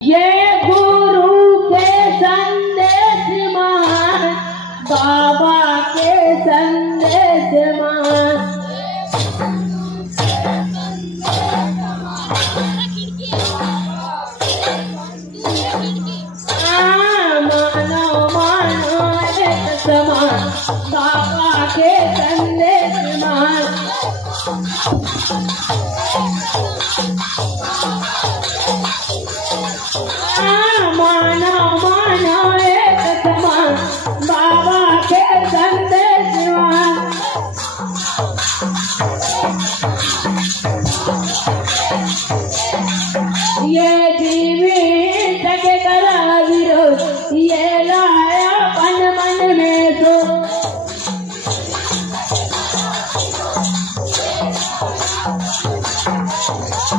ये गुरु के संदेश मान, बाबा के संदेश मान। मानो मानो एक समान, बाबा के संदेश मान। मानो मानो एक समान, बाबा के संदेश मान। ये जीवित के करा विरोध, ये लाया पन मन में तो।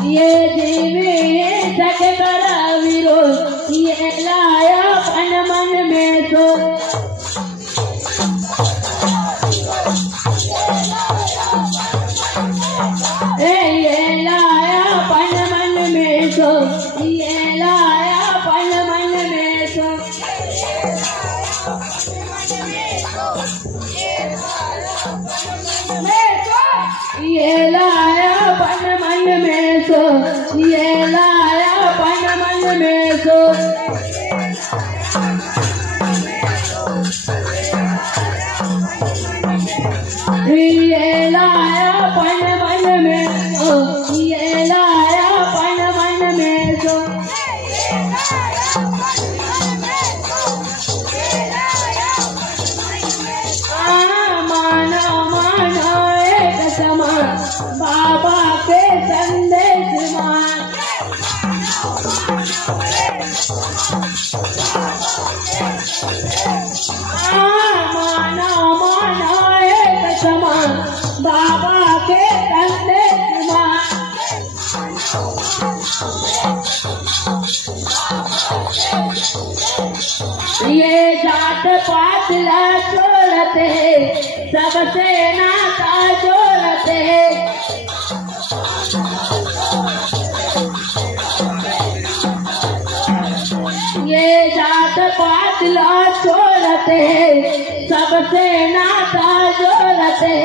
ये जीवित के करा विरोध, ये लाया पन मन में तो। ये लाया पन मन में तो, ये लाया पन मन में तो। ये लाया पन मन में तो, ये लाया पन मन में तो। ये लाया पन मन में तो, ये लाया पन मन में तो। मानो मानो एक समान, बाबा के संदेश मान। मानो मानो एक समान, बाबा के संदेश मान। ये जात पात ला छोड़ते, सबसे नाता जोड़ते। ये जात पात ला छोड़ते, सबसे नाता जोड़ते।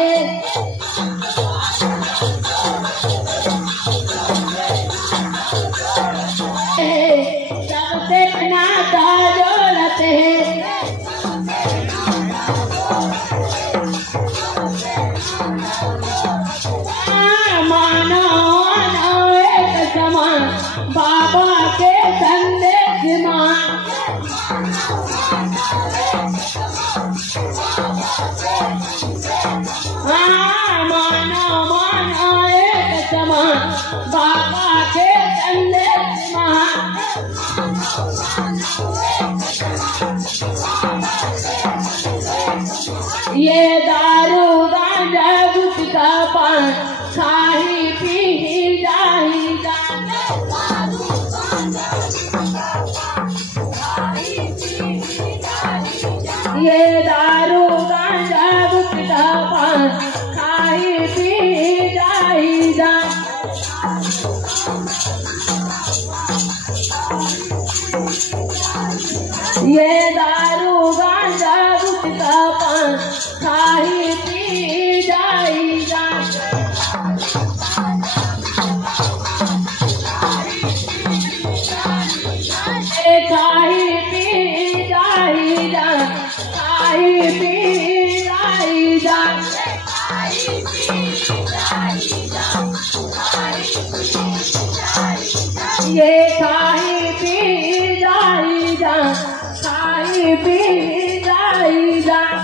सबसे नाता जोड़ते। मानो मानो एक समान, बाबा के संदेश मान। मानो मानो एक समान, बाबा के संदेश मान। ये दारू गांजा गुटखा पान, खाही पी जाही जान। ये दारू गांजा गुटखा पान, खाही पी जाही जान। ये दारू गांजा गुटखा पान, खाही पी जाही जान। खाही पी जाही जान, खाही पी जाही जान। ये खाही पी जाही जान, खाही पी जाही जान।